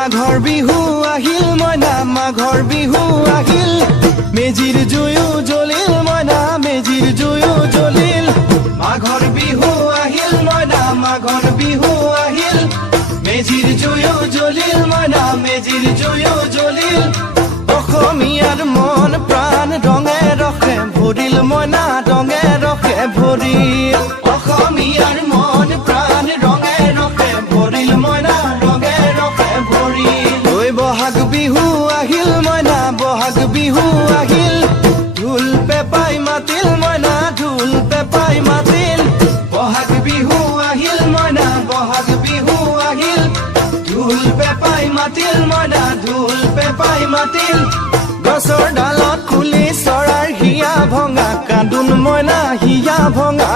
মাঘৰ বিহু আহিল মইনা মাঘৰ বিহু আহিল মেজিৰ জুয়ো জ্বলিল মইনা মেজিৰ জুয়ো জ্বলিল মাঘৰ বিহু আহিল মইনা মাঘৰ বিহু আহিল মেজিৰ জুয়ো জ্বলিল মইনা মেজিৰ জুয়ো জ্বলিল অসমীয়াৰ মন প্ৰাণ ৰঙে ৰখে ভৰিল মইনা ৰঙে ৰখে ভৰিল অসমীয়াৰ মন প্ৰাণ ৰঙে ৰখে ভৰিল মইনা ৰঙে ৰখে ভৰিল ঐ বহাগ বিহু আহিল মইনা বহাগ বিহু আহিল ঢোল পেপাই মাতিল মইনা ঢোল পেপাই মাতিল বহাগ বিহু আহিল মইনা বহাগ বিহু আহিল ঢোল পেপাই মাতিল মইনা ঢোল পেপাই মাতিল গছৰ ডালত কুলি চৰাইৰ হিয়া ভঙা কান্দোন মইনা হিয়া ভঙা